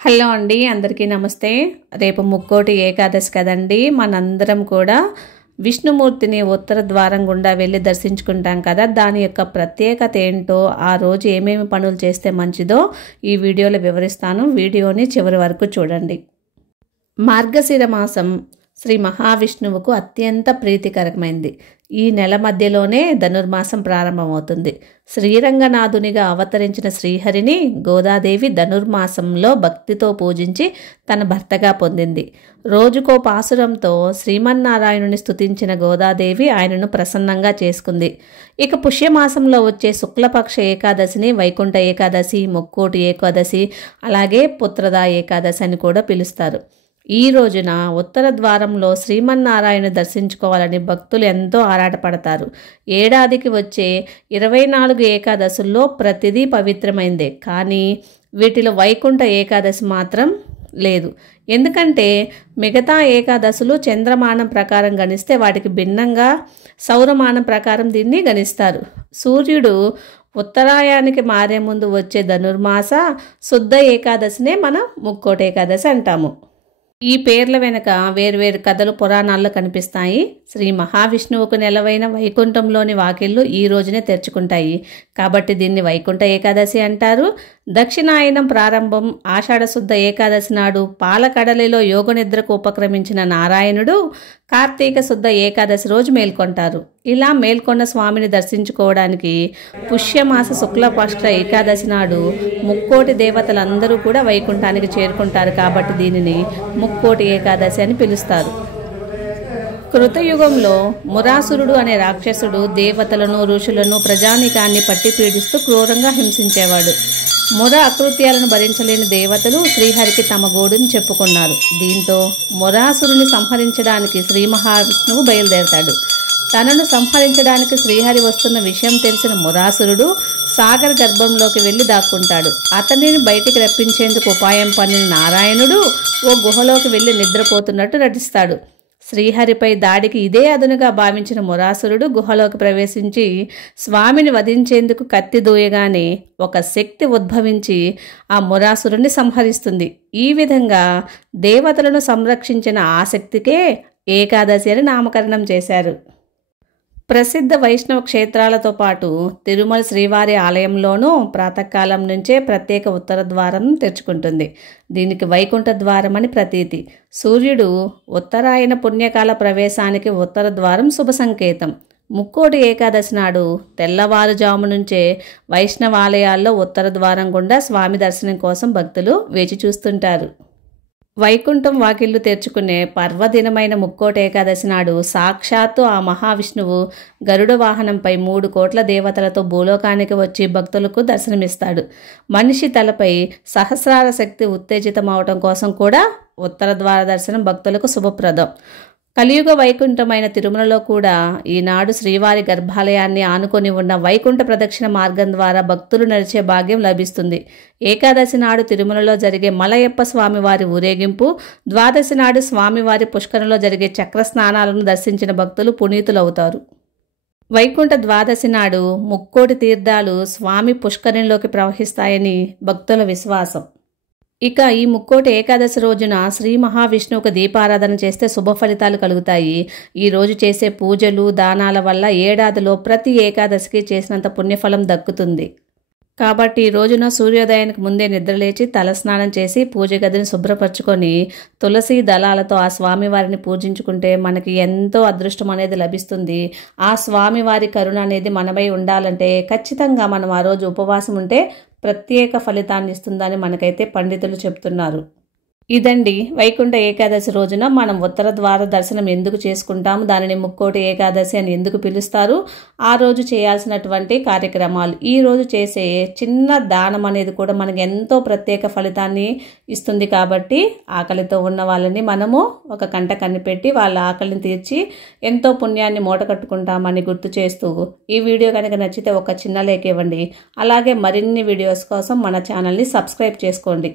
Hello అండి, అందరికీ నమస్తే. రేపు ముక్కోటి ఏకాదశి కదండి. మనందరం కూడా విష్ణుమూర్తిని ఉత్తర ద్వారం గుండా వెళ్ళి దర్శించుకుంటాం కదా. దాని యొక్క ప్రత్యేకత ఏంటో, ఆ రోజు ఏమేమి పనులు చేస్తే మంచిదో ఈ వీడియోలో వివరిస్తాను. వీడియోని చివరి వరకు చూడండి. మార్గశిర మాసం శ్రీ మహావిష్ణువుకు అత్యంత ప్రీతికరమైంది. ఈ నెల మధ్యలోనే ధనుర్మాసం ప్రారంభమవుతుంది. శ్రీరంగనాథునిగా అవతరించిన శ్రీహరిని గోదాదేవి ధనుర్మాసంలో భక్తితో పూజించి తన భర్తగా పొందింది. రోజుకో పాసురంతో శ్రీమన్నారాయణుని స్తుతించిన గోదాదేవి ఆయనను ప్రసన్నంగా చేసుకుంది. ఇక పుష్యమాసంలో వచ్చే శుక్లపక్ష ఏకాదశిని వైకుంఠ ఏకాదశి, ముక్కోటి ఏకాదశి, అలాగే పుత్రదా ఏకాదశి అని కూడా పిలుస్తారు. ఈ రోజున ఉత్తర ద్వారంలో శ్రీమన్నారాయణ దర్శించుకోవాలని భక్తులు ఎంతో ఆరాటపడతారు. ఏడాదికి వచ్చే 24 ఏకాదశుల్లో ప్రతిదీ పవిత్రమైందే, కానీ వీటిలో వైకుంఠ ఏకాదశి మాత్రం లేదు. ఎందుకంటే మిగతా ఏకాదశులు చంద్రమానం ప్రకారం గణిస్తే వాటికి భిన్నంగా సౌరమానం ప్రకారం దీన్ని గణిస్తారు. సూర్యుడు ఉత్తరాయానికి మారే ముందు వచ్చే ధనుర్మాస శుద్ధ ఏకాదశినే మనం ముక్కోటి ఏకాదశి అంటాము. ఈ పేర్ల వెనుక వేర్వేరు కథలు పురాణాల్లో కనిపిస్తాయి. శ్రీ మహావిష్ణువుకు నెలవైన వైకుంఠంలోని వాకిళ్ళు ఈ రోజునే తెరుచుకుంటాయి కాబట్టి దీన్ని వైకుంఠ ఏకాదశి అంటారు. దక్షిణాయనం ప్రారంభం ఆషాఢ శుద్ధ ఏకాదశి నాడు పాలకడలిలో యోగనిద్రకు ఉపక్రమించిన నారాయణుడు కార్తీక శుద్ధ ఏకాదశి రోజు మేల్కొంటారు. ఇలా మేల్కొన్న స్వామిని దర్శించుకోవడానికి పుష్యమాస శుక్లపక్ష ఏకాదశి నాడు ముక్కోటి దేవతలందరూ కూడా వైకుంఠానికి చేరుకుంటారు కాబట్టి దీనిని ముక్కోటి ఏకాదశి అని పిలుస్తారు. కృతయుగంలో మురాసురుడు అనే రాక్షసుడు దేవతలను, ఋషులను, ప్రజానీకాన్ని పట్టి పీడిస్తూ క్రూరంగా హింసించేవాడు. ముర అకృత్యాలను భరించలేని దేవతలు శ్రీహరికి తమ గోడుని చెప్పుకున్నారు. దీంతో మురాసురుని సంహరించడానికి శ్రీ మహావిష్ణువు బయలుదేరతాడు. తనను సంహరించడానికి శ్రీహరి వస్తున్న విషయం తెలిసిన మురాసురుడు సాగర్ గర్భంలోకి వెళ్లి దాక్కుంటాడు. అతనిని బయటికి రప్పించేందుకు ఉపాయం పన్నిన నారాయణుడు ఓ గుహలోకి వెళ్లి నిద్రపోతున్నట్టు నటిస్తాడు. శ్రీహరిపై దాడికి ఇదే అదునుగా భావించిన మురాసురుడు గుహలోకి ప్రవేశించి స్వామిని వధించేందుకు కత్తి దూయగానే ఒక శక్తి ఉద్భవించి ఆ మురాసురుని సంహరిస్తుంది. ఈ విధంగా దేవతలను సంరక్షించిన ఆ శక్తికే ఏకాదశి అని నామకరణం చేశారు. ప్రసిద్ధ వైష్ణవ క్షేత్రాలతో పాటు తిరుమల శ్రీవారి ఆలయంలోనూ ప్రాతకాలం నుంచే ప్రత్యేక ఉత్తర ద్వారం తెరుచుకుంటుంది. దీనికి వైకుంఠ ద్వారం అని ప్రతీతి. సూర్యుడు ఉత్తరాయణ పుణ్యకాల ప్రవేశానికి ఉత్తర ద్వారం శుభ సంకేతం. ముక్కోటి ఏకాదశి నాడు తెల్లవారుజాము నుంచే వైష్ణవాలయాల్లో ఉత్తర ద్వారం గుండా స్వామి దర్శనం కోసం భక్తులు వేచి చూస్తుంటారు. వైకుంఠం వాకిళ్లు తెరుచుకునే పర్వదినమైన ముక్కోటి ఏకాదశి నాడు సాక్షాత్తు ఆ మహావిష్ణువు గరుడ వాహనంపై 3 కోట్ల దేవతలతో భూలోకానికి వచ్చి భక్తులకు దర్శనమిస్తాడు. మనిషి తలపై సహస్రార శక్తి ఉత్తేజితమవటం కోసం కూడా ఉత్తర ద్వార దర్శనం భక్తులకు శుభప్రదం. కలియుగ వైకుంఠమైన తిరుమలలో కూడా ఈనాడు శ్రీవారి గర్భాలయాన్ని ఆనుకొని ఉన్న వైకుంఠ ప్రదక్షిణ మార్గం ద్వారా భక్తులు నడిచే భాగ్యం లభిస్తుంది. ఏకాదశి నాడు తిరుమలలో జరిగే మలయప్ప స్వామివారి ఊరేగింపు, ద్వాదశి నాడు స్వామివారి పుష్కరంలో జరిగే చక్ర స్నానాలను దర్శించిన భక్తులు పునీతులవుతారు. వైకుంఠ ద్వాదశి నాడు ముక్కోటి తీర్థాలు స్వామి పుష్కరంలోకి ప్రవహిస్తాయని భక్తుల విశ్వాసం. ఇక ఈ ముక్కోటి ఏకాదశి రోజున శ్రీ మహావిష్ణువుకు దీపారాధన చేస్తే శుభ ఫలితాలు కలుగుతాయి. ఈ రోజు చేసే పూజలు, దానాల వల్ల ఏడాదిలో ప్రతి ఏకాదశికి చేసినంత పుణ్యఫలం దక్కుతుంది. కాబట్టి ఈ రోజున సూర్యోదయానికి ముందే నిద్రలేచి తలస్నానం చేసి పూజ గదిని శుభ్రపరచుకొని తులసి దళాలతో ఆ స్వామివారిని పూజించుకుంటే మనకి ఎంతో అదృష్టం అనేది లభిస్తుంది. ఆ స్వామివారి కరుణ అనేది మనపై ఉండాలంటే ఖచ్చితంగా మనం ఆ రోజు ఉపవాసం ఉంటే ప్రత్యేక ఫలితాన్ని ఇస్తుందని మనకైతే పండితులు చెప్తున్నారు. ఇదండి వైకుంఠ ఏకాదశి రోజున మనం ఉత్తర ద్వార దర్శనం ఎందుకు చేసుకుంటాము, దానిని ముక్కోటి ఏకాదశి అని ఎందుకు పిలుస్తారు, ఆ రోజు చేయాల్సినటువంటి కార్యక్రమాలు. ఈ రోజు చేసే చిన్న దానం అనేది కూడా మనకు ఎంతో ప్రత్యేక ఫలితాన్ని ఇస్తుంది. కాబట్టి ఆకలితో ఉన్న వాళ్ళని మనము ఒక కంట కనిపెట్టి వాళ్ళ ఆకలిని తీర్చి ఎంతో పుణ్యాన్ని మూట కట్టుకుంటామని గుర్తు చేస్తూ ఈ వీడియో కనుక నచ్చితే ఒక చిన్న లైక్ ఇవ్వండి. అలాగే మరిన్ని వీడియోస్ కోసం మన ఛానల్ని సబ్స్క్రైబ్ చేసుకోండి.